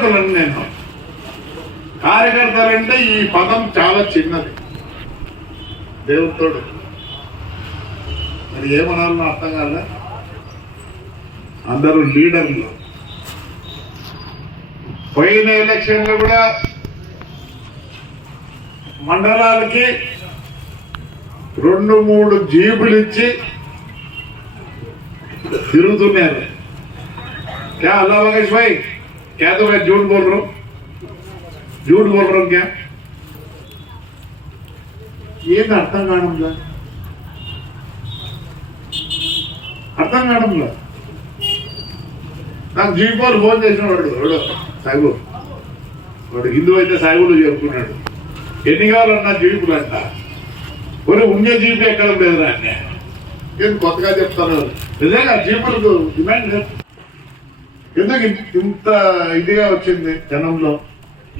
కార్యకర్తలని నేను కార్యకర్తలంటే ఈ పదం చాలా చిన్నది దేవుడితోడు. మరి ఏమనాలో అర్థం కాలే. అందరూ లీడర్లు. పోయిన ఎలక్షన్లు కూడా మండలాలకి 2-3 జీపులు ఇచ్చి తిరుగుతున్నారు. क्या अल्लाह महेश भाई, क्या तो मैं झूठ बोल रहा हूँ क्या? ఏంది అర్థం కావడంలా నాకు జీపోలు ఫోన్ చేసిన వాడు సాయిబు, వాడు హిందూ అయితే సాయిబులు చెప్పుకున్నాడు. ఎన్ని కావాలన్నా జీపులు అంట. ఒరే ఉండే జీపు ఎక్కడ లేదురా అన్న. నేను కొత్తగా చెప్తాను, నిజంగా జీపులకు డిమాండ్ లేదు. ఎందుకు ఇంత ఇదిగా వచ్చింది జనంలో,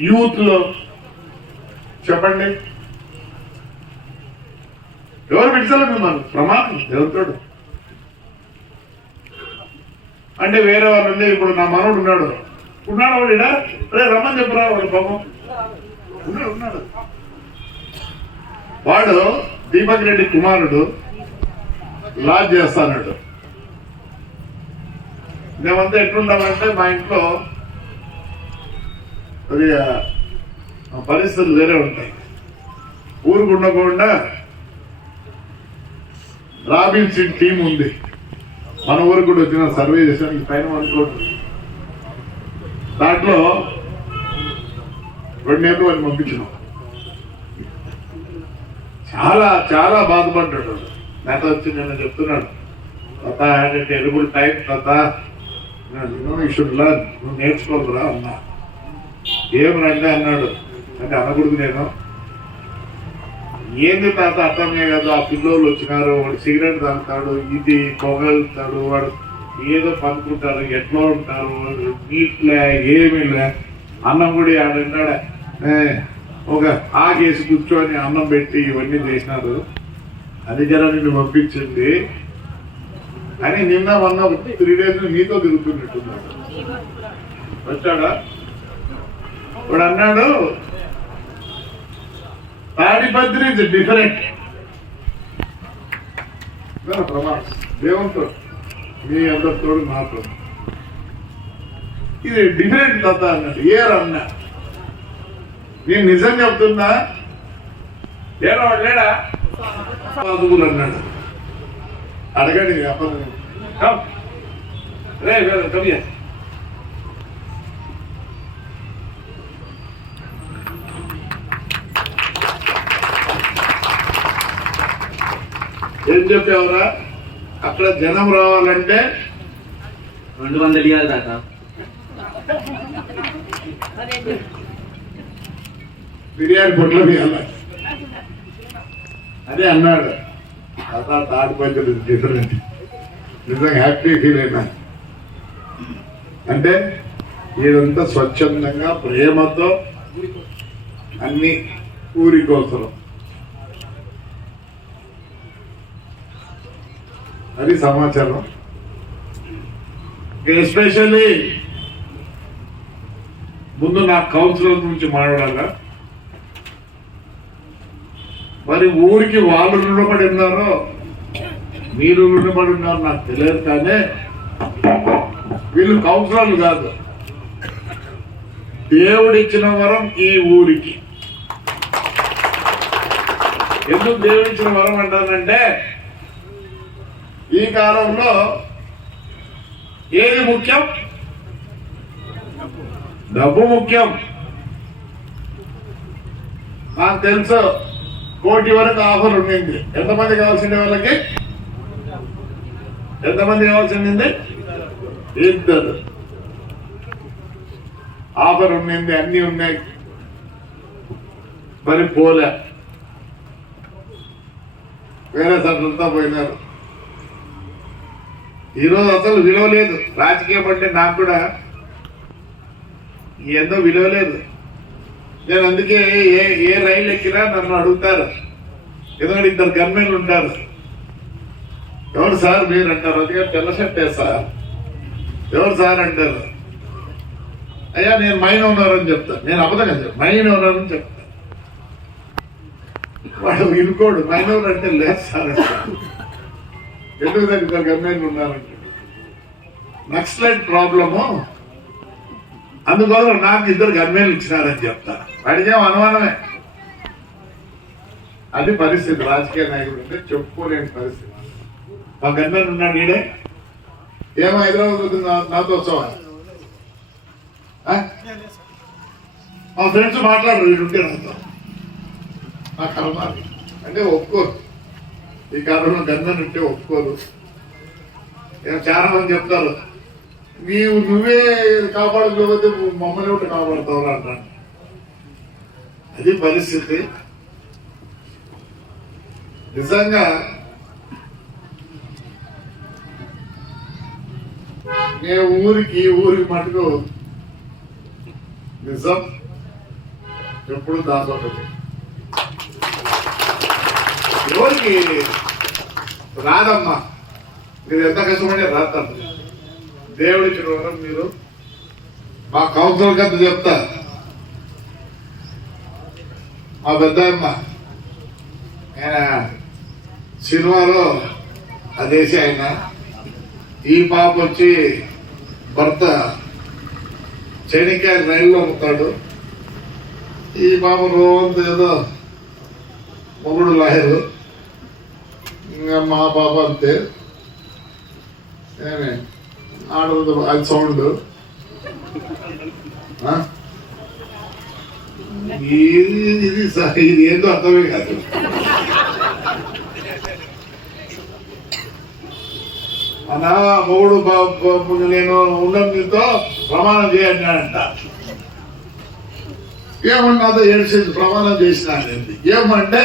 యూత్ లో? చెప్పండి, ఎవరు పెట్టాలి మిమ్మల్ని? ప్రమాదం ఎవరితోడు అంటే వేరే వాళ్ళు ఉండి. ఇప్పుడు నా మనోడు ఉన్నాడు వాడు ఇడా, రే రమ్మని చెప్పురా వాడు పాపం ఉన్నాడు. వాడు దీపక్ రెడ్డి కుమారుడు లాడ్జ్ చేస్తాడు. మేమంతా ఎట్లుంటామంటే మా ఇంట్లో పరిస్థితులు వేరే ఉంటాయి. ఊరికి ఉండకుండా రాబిన్సన్ టీం ఉంది, మన ఊరికి కూడా వచ్చిన సర్వే చేసాను. పైన అనుకోండి, దాంట్లో 2 ఏళ్ళు అని పంపించినాం. చాలా చాలా బాధపడ్డాడు. నేత వచ్చి నిన్న చెప్తున్నాడు, తాత అంటే టెరిబుల్ టైం తాత, నువ్వు నేర్చుకోదురా అన్నా. ఏమనంటే అన్నాడు, అంటే అనకూడదు నేను. ఏంది తాత అర్థమే కదా, ఆ పిల్లోళ్ళు వచ్చినారు, వాడు సిగరెట్ తాగుతాడు, ఇది పొగలుతాడు, వాడు ఏదో పనుకుంటారు, ఎట్లా ఉంటారు, నీట్లే ఏమీ లే. అన్నం కూడా ఆడున్నాడు, ఒక ఆగేసి కూర్చొని అన్నం పెట్టి ఇవన్నీ చేసినారు. అది జర నిన్ను పంపించింది అని నిన్న 3 days నీతో తిరుగుతున్నట్టున్నాడు. వచ్చాడా? వాడు అన్నాడు, తాడిపత్రి ఇస్ డిఫరెంట్. ప్రమాణం దేవునితో మీ అందరితో మాత్రం ఇది డిఫరెంట్ తాత అన్నాడు. ఏరన్నా నేను నిజం చెప్తున్నా, ఏరా వాడు లేడా చదువులు అన్నాడు. అడగండి రే కవియ ఏం చెప్పేవరా? అక్కడ జనం రావాలంటే 200 ఇవ్వాలి తాత. బిర్యానీ పొట్లు తీయాలి అదే అన్నాడు. తాడిపత్రి డిఫరెంట్. నిజంగా హ్యాపీ ఫీల్ అయినా. అంటే ఇదంతా స్వచ్ఛందంగా ప్రేమతో అన్ని ఊరి కోసం. అది సమాచారం. ఎస్పెషల్లీ ముందు నా కౌన్సిలర్ నుంచి మాట్లాడాలా. మరి ఊరికి వాళ్ళు రుణపడి ఉన్నారో మీరు రుణపడి ఉన్నారో నాకు తెలియదు, కానీ వీళ్ళు కౌన్సిలర్లు కాదు, దేవుడిచ్చిన వరం ఈ ఊరికి. ఎందుకు దేవుడిచ్చిన వరం అంటానంటే, ఈ కాలంలో ఏది ముఖ్యం? డబ్బు ముఖ్యం. నాకు తెలుసు 1 కోటి వరకు ఆఫర్ ఉండింది. ఎంతమంది కావాల్సింది? వాళ్ళకి ఎంతమంది కావాల్సింది? 2 ఆఫర్ ఉండింది, అన్ని ఉన్నాయి. మరి పోలే, వేరే సభ్యులతో పోయినారు. ఈరోజు అసలు విలువ లేదు. రాజకీయం అంటే నాకు కూడా ఏందో విలువ లేదు. నేను అందుకే ఏ రైలు ఎక్కినా నన్ను అడుగుతారు, ఎందుకంటే 2 గన్మెన్లు ఉంటారు. ఎవరు సార్ మీరు అంటారు, అందుకే తెల్ల షర్ట్ సార్. ఎవరు సార్ అంటారు. అయ్యా నేను మైన్ ఓనర్ అని చెప్తాను, నేను అబద్ధం కదా మైన్ ఓనర్ అని చెప్తాను. వాడు వినుకోడు, మైన్ ఓనర్ అంటే లేదు సార్ అంటాడు. ఎందుకు దగ్గర గవర్నమెంట్ ఉన్నారంటే నక్సలైట్ ప్రాబ్లము, అందుకోసం నాకు 2 గన్మేన్లు ఇచ్చినారని చెప్తా. వాడికేం అనుమానమే. అది పరిస్థితి. రాజకీయ నాయకుడు అంటే చెప్పుకోలేని పరిస్థితి. మా గన్మేన్ ఉన్నాడు ఈడే. ఏమో హైదరాబాద్ నాతో వచ్చావా? మా ఫ్రెండ్స్ మాట్లాడరు, వీడుంటే నాతో నా కర్మ అంటే ఒప్పుకోరు. ఈ కాలంలో గన్మేన్ ఉంటే ఒప్పుకోరు. చాలా మంది చెప్తారు నువ్వే కాపాడుకోకపోతే మమ్మల్ని ఒకటి కాపాడుతావు అంటాను. అది పరిస్థితి. నిజంగా నేను ఊరికి మటుకు నిజం ఎప్పుడు దాసొకటి ఎవరికి రాదమ్మా. మీరు ఎంత కష్టపడే రాస్తారు. దేవుడి ఇచ్చిన మీరు మా కౌన్సిలర్ కథ చెప్తా. మా పెద్దమ్మ ఆయన సినిమాలో అదేసి ఆయన ఈ పాప వచ్చి భర్త చెనికాయ రైల్లో అమ్ముతాడు. ఈ పాప రోజు ఏదో మొగుడు లాయరు. ఇంకా మా పాప అంతే. ఏమే ఆడదు అది సౌండ్. ఇది ఏందో అర్థమే కాదు. అన్నా మొగుడు నేను ఉండను నీతో ప్రమాణం చేయండి. ఏమన్నాదో 7 సెంట్లు ప్రమాణం చేసినా. ఏమంటే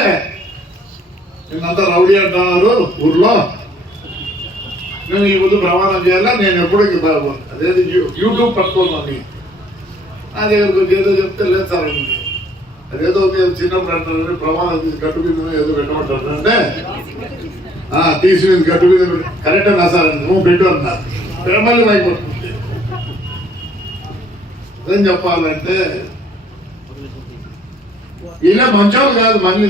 నిన్నంతా రౌడీ అంటున్నారు ఊర్లో, నేను ఈ ముందు ప్రమాణం చేయాలా, నేను ఎప్పుడు అదేది యూట్యూబ్ పట్టుకోమని అదే ఏదో చెప్తే లేదు సార్. అదేదో చిన్నప్పుడు అంటారు ప్రమాణం తీసి గట్టు మీద ఏదో పెట్టమంటారు అంటే తీసి గట్టు మీద కరెక్ట్ అన్నా సార్ నువ్వు పెట్టు అన్నారు. మళ్ళీ అయిపోతుంది. ఏం చెప్పాలంటే ఇలా మంచోళ్ళు కాదు. మళ్ళీ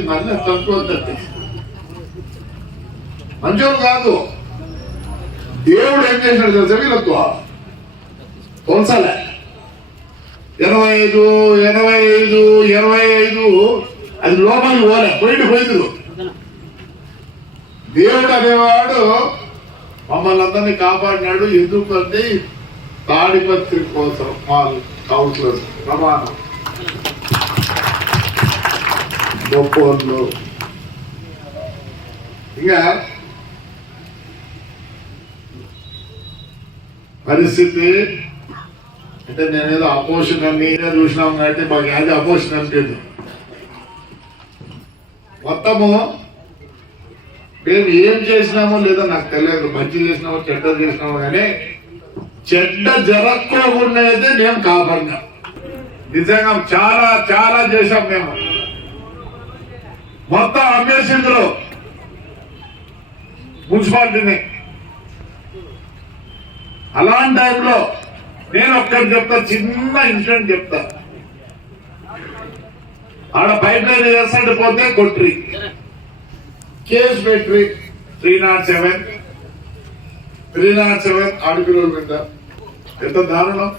తక్కువ మంచోళ్ళు కాదు. దేవుడు ఏం చేసినాడు తెలుసా వీళ్ళకు? కొనసాలే 85 అది లోపలికి పోలే, పోయింది. దేవుడు అనేవాడు మమ్మల్ని అందరినీ కాపాడినాడు. ఎందుకంటే తాడిపత్రి కోసం వాళ్ళు కౌన్సిలర్ ప్రమాణం గొప్పలు. ఇంకా పరిస్థితి అంటే నేనేదో అపోజిషన్ అని చూసినాం కాబట్టి మాకు అది అపోజిషన్ అనిపించదు. మొత్తము మేము ఏం చేసినామో లేదో నాకు తెలియదు. మంచి చేసినామో చెడ్డ చేసినామో కానీ చెడ్డ జరగకుండా అయితే మేము కాపాడినాం. నిజంగా చాలా చాలా చేశాం మేము. మొత్తం అమ్మేసిండ్రు మున్సిపాలిటీని. అలాంటి టైంలో నేను ఒక్కటి చెప్తా, చిన్న ఇన్సిడెంట్ చెప్తా. ఆడ పైప్ లైన్ వేస్తాడు పోతే కొట్రి కేసు పెట్టి 307 ఆడపిల్లల మీద ఎంత దారుణం.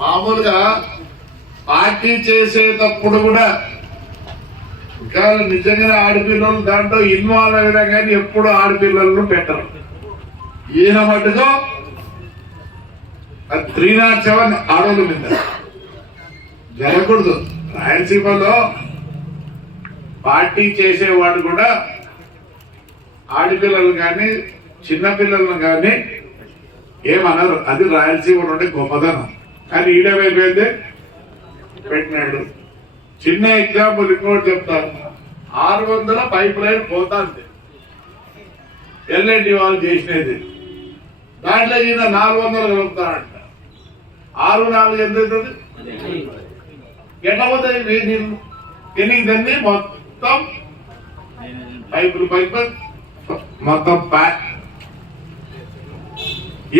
మామూలుగా పార్టీ చేసేటప్పుడు కూడా ఇంకా నిజంగానే ఆడపిల్లలు దాంట్లో ఇన్వాల్వ్ అయినా కానీ ఎప్పుడు ఆడపిల్లలను పెట్టరు. ఈయన మటుకు 307 ఆడోళ్ళ మీద జరగకూడదు. రాయలసీమలో పార్టీ చేసేవాడు కూడా ఆడపిల్లలు కానీ చిన్నపిల్లలను కానీ ఏమన్నారు. అది రాయలసీమ నుండి గొప్పదనం. కానీ ఈడమైపోయింది పెట్టినాడు. చిన్న ఎగ్జాంపుల్ ఇంకోటి చెప్తాను. 600 పైప్ లైన్ పోతాంది ఎల్ఎన్టీ వాళ్ళు చేసినది. దాంట్లో ఈయన 400 కలుపుతాడంట. 6 4 ఎంత అవుతుంది? ఎట్లా పోతాయి నీళ్ళు? ఎనిమిది మొత్తం పైపులు మొత్తం ప్యాక్.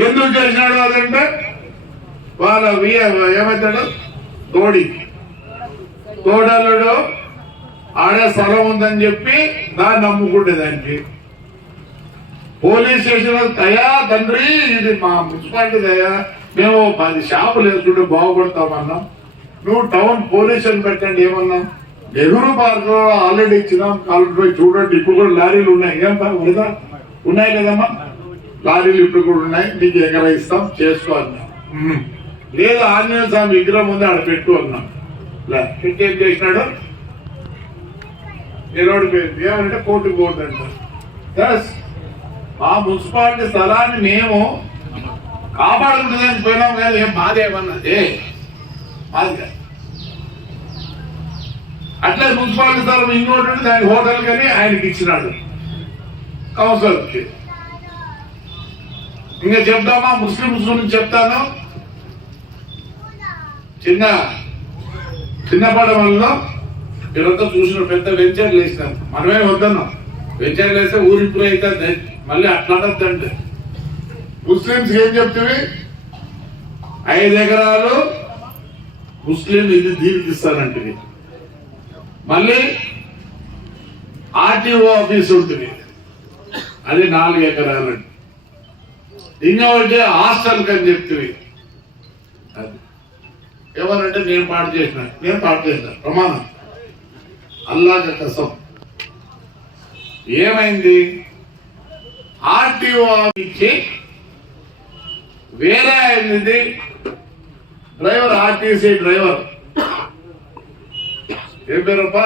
ఎందుకు చేసినాడు అదంటే వాళ్ళ ఏమవుతాడు తోడలుడు ఆడే స్థలం ఉందని చెప్పి దాన్ని అమ్ముకుంటే దానికి పోలీస్ స్టేషన్ దయా తండ్రి ఇది మా మున్సిపాలిటీ దయా మేము 10 షాపులు వేసుకుంటే బాగుపడతామన్నాం. నువ్వు టౌన్ పోలీస్ స్టేషన్ పెట్టండి ఏమన్నాం. నెహ్రూ పార్క్ లో ఆల్రెడీ ఇచ్చినాం. కాలు పోయి చూడండి, ఇప్పుడు కూడా లారీలు ఉన్నాయి. ఏం వృధా ఉన్నాయి కదమ్మా, లారీలు ఇప్పుడు కూడా ఉన్నాయి. నీకు ఎక్కడ ఇస్తాం చేసుకో అన్నాం. లేదు ఆంజనేయ స్వామి విగ్రహం ఉంది ఆడ పెట్టు అన్నాం. పెట్టి ఏం చేసినాడు, నిలబడి పోయింది. ఏమంటే కోర్టుకు పోతుందంట. మా మున్సిపాలిటీ స్థలాన్ని మేము కాపాడుకుంటుందని పోయినాం కానీ ఏం మాదేమన్నది మాది కాదు. అట్లే మున్సిపాలిటీ స్థలం ఇంకోటి దాని హోటల్ కానీ ఆయనకి ఇచ్చినాడు కౌన్సిలర్కి. ఇంకా చెప్తామా ముస్లింస్ గురించి చెప్తాను. చిన్నపడవల్లో మీరంతా చూసిన పెద్ద వెంచర్లు వేసినారు. మనమే వద్దన్నాం. వెంచర్లు వేస్తే ఊరు ఇంప్రూవ్ అవుతుంది. మళ్ళీ అట్లా అంటే ముస్లింస్ ఏం చెప్తుంది, 5 ఎకరాలు ముస్లిం ఇది దీనికి ఇస్తానంటే, మళ్ళీ ఆర్టీఓ ఆఫీస్ ఉంటుంది అది 4 ఎకరాలు. ఇంకొకటి హాస్టల్ కని చెప్తుంది. అది ఎవరంటే నేను పాటు చేసిన ప్రమాణం అల్లాహ్ కసం. ఏమైంది, ఆర్టీఓ ఇచ్చి వేరే అయింది డ్రైవర్, ఆర్టీసీ డ్రైవర్ ఏం పేరప్పా,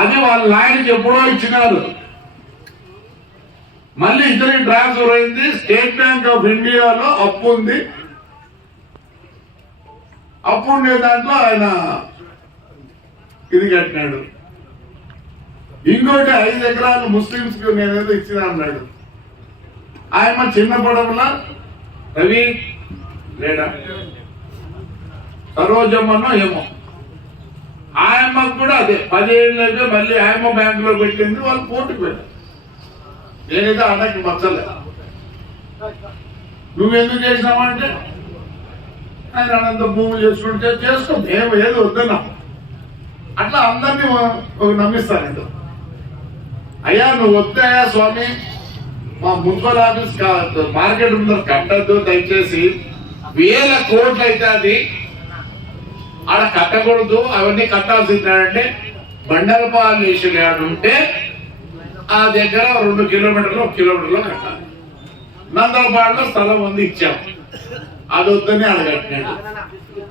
అది వాళ్ళ నాయనకి ఎప్పుడో ఇచ్చినారు. మళ్ళీ ఇద్దరికి ట్రాన్స్ఫర్ అయింది. స్టేట్ బ్యాంక్ ఆఫ్ ఇండియాలో అప్పు ఉంది. అప్పు ఉండే దాంట్లో ఆయన ఇది కట్టినాడు. ఇంకోటి 5 ఎకరాలు ముస్లింస్ కు నేనేదో ఇచ్చిన అన్నాడు. ఆయన చిన్న పడవల రవి లేడా సరోజమ్మనో ఏమో, ఆయమ్మకు కూడా అదే 10 ఏళ్ళకే మళ్ళీ ఆయమ్మ బ్యాంక్ లో పెట్టింది. వాళ్ళు కోర్టుకు వెళ్ళారు. నేనైతే అన్నకి మచ్చలే. నువ్వెందుకు చేసినావంటే ఆయన అనంత భూములు చేసుకుంటే చేసుకో, మేము ఏదో వద్దన్నాం. అట్లా అందరినీ నమ్మిస్తాను. అయ్యా నువ్వు వద్దయా స్వామి, మా మున్సిపల్ ఆఫీస్ మార్కెట్ ముందర కట్టద్దు దయచేసి, 1000 కోట్లు అయితే అది ఆడ కట్టకూడదు, అవన్నీ కట్టాల్సిందంటే బండలపాలు ఉంటే ఆ దగ్గర 2 కిలోమీటర్లు 1 కిలోమీటర్లో కట్టాలి. నందలపాడులో స్థలం ఉంది ఇచ్చాం, అది వద్దని ఆడ కట్టినాడు.